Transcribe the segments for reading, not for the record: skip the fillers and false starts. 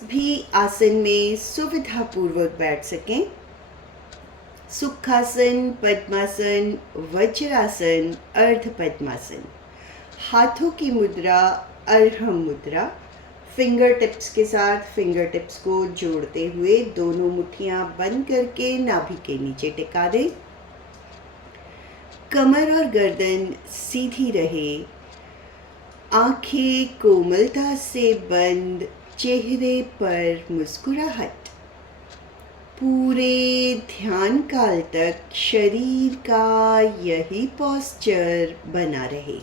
भी आसन में सुविधापूर्वक बैठ सकें। सुखासन, पद्मासन, वज्रासन, अर्ध पद्मासन। हाथों की मुद्रा अर्हम मुद्रा। फिंगर टिप्स के साथ फिंगर टिप्स को जोड़ते हुए दोनों मुट्ठियां बंद करके नाभि के नीचे टिका दें। कमर और गर्दन सीधी रहे। आंखें कोमलता से बंद, चेहरे पर मुस्कुराहट। पूरे ध्यान काल तक शरीर का यही पोस्चर बना रहे।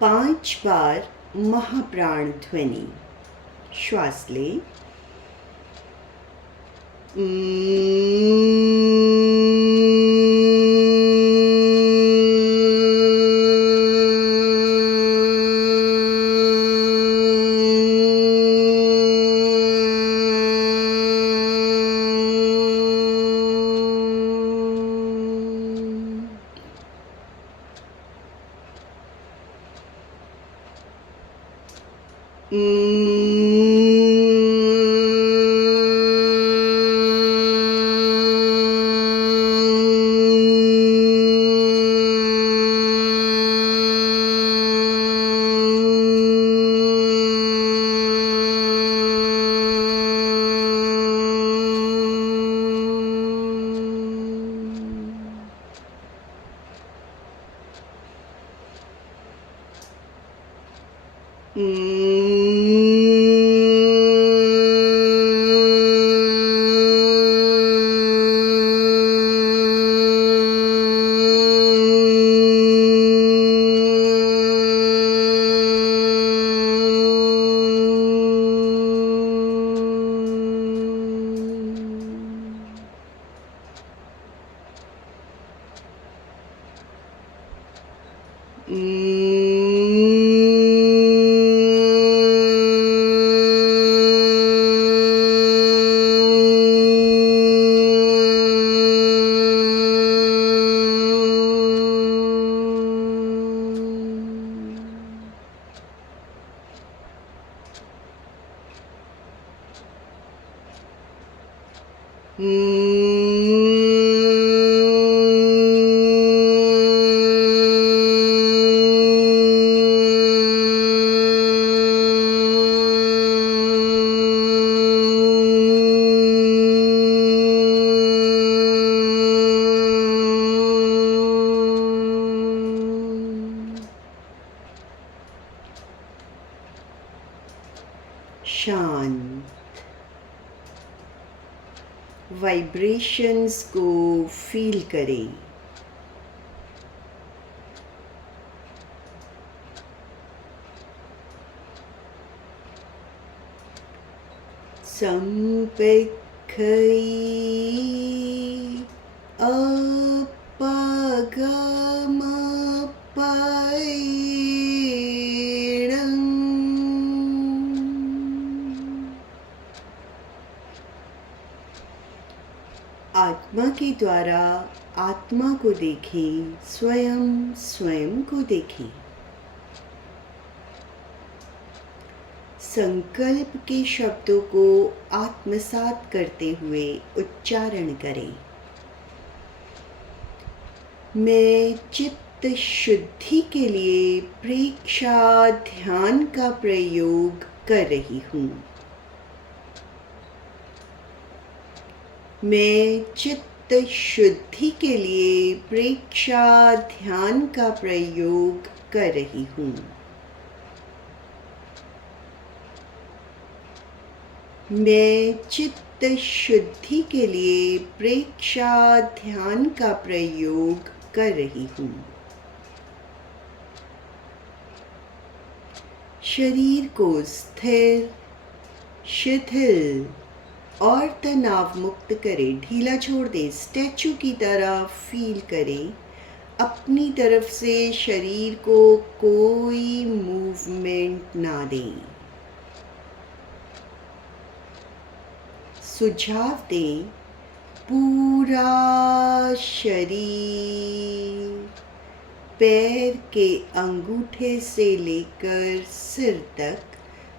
5 बार महाप्राण ध्वनि। श्वास लें। शांत। वाइब्रेशंस को फील करें। संपेक्षै अपगमपैणम्। आत्मा के द्वारा आत्मा को देखें, स्वयं स्वयं को देखें। संकल्प के शब्दों को आत्मसात करते हुए उच्चारण करें। मैं चित्त शुद्धि के लिए प्रेक्षा ध्यान का प्रयोग कर रही हूँ। मैं चित्त शुद्धि के लिए प्रेक्षा ध्यान का प्रयोग कर रही हूँ। मैं चित्त शुद्धि के लिए प्रेक्षा ध्यान का प्रयोग कर रही हूँ। शरीर को स्थिर, शिथिल और तनाव मुक्त करें। ढीला छोड़ दें। स्टैचू की तरह फील करें। अपनी तरफ से शरीर को कोई मूवमेंट ना दें। सुझाव दें, पूरा शरीर पैर के अंगूठे से लेकर सिर तक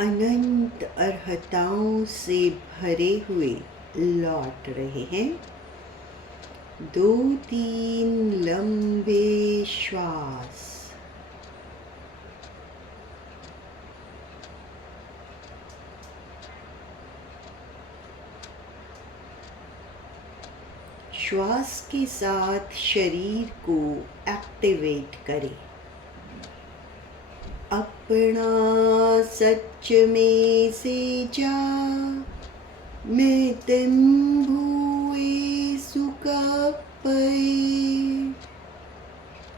अनंत अर्हताओं से भरे हुए लौट रहे हैं। 2-3 लंबे श्वास। श्वास के साथ शरीर को एक्टिवेट करें। अपना सच में से जा, मैं तम भूए सुकपै।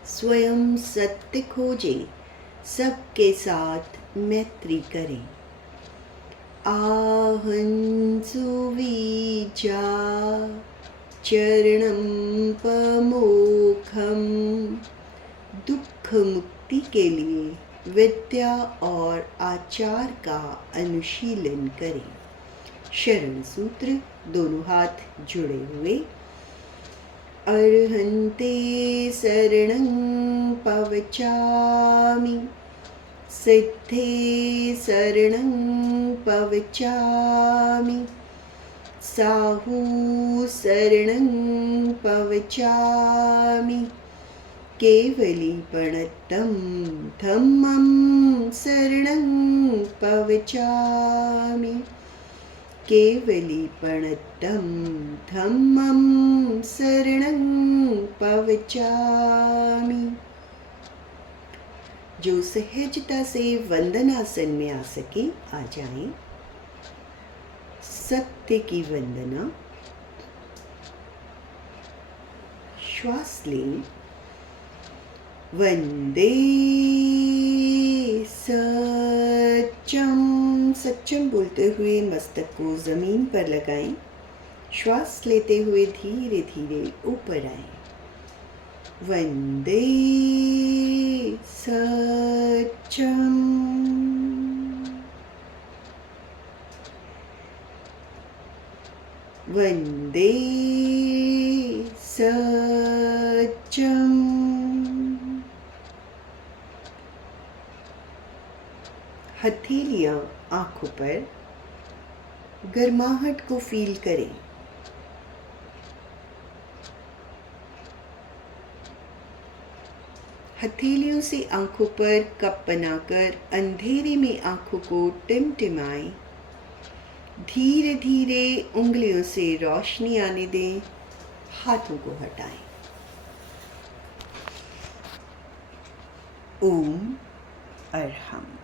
स्वयं सत्य खोजे, सबके साथ मैत्री करें। आहं सुविजा चरणम पमोखम। दुख मुक्ति के लिए विद्या और आचार का अनुशीलन करें। शरण सूत्र, दोनों हाथ जुड़े हुए। अर्हन्ते शरणं पवचामि, सिद्धे शरणं पवचामि, साहू शरणं पवचामि, केवलीपणतं धम्मं शरणं पवचामि, केवलीपणतं धम्मं शरणं पवचामि। जो सहजता से वंदनासन में आ सके आ जाएं। सत्य की वंदना। श्वास लें। वंदे सच्चम। सच्चम बोलते हुए मस्तक को जमीन पर लगाएं। श्वास लेते हुए धीरे धीरे ऊपर आएं। वंदे सच्चम। वंदे सच्चम। हथेलियां आंखों पर। गर्माहट को फील करें। हथेलियों से आंखों पर कप बनाकर अंधेरे में आंखों को टिमटिमाएं। धीरे धीरे उंगलियों से रोशनी आने दें। हाथों को हटाएं। ओम अरहम।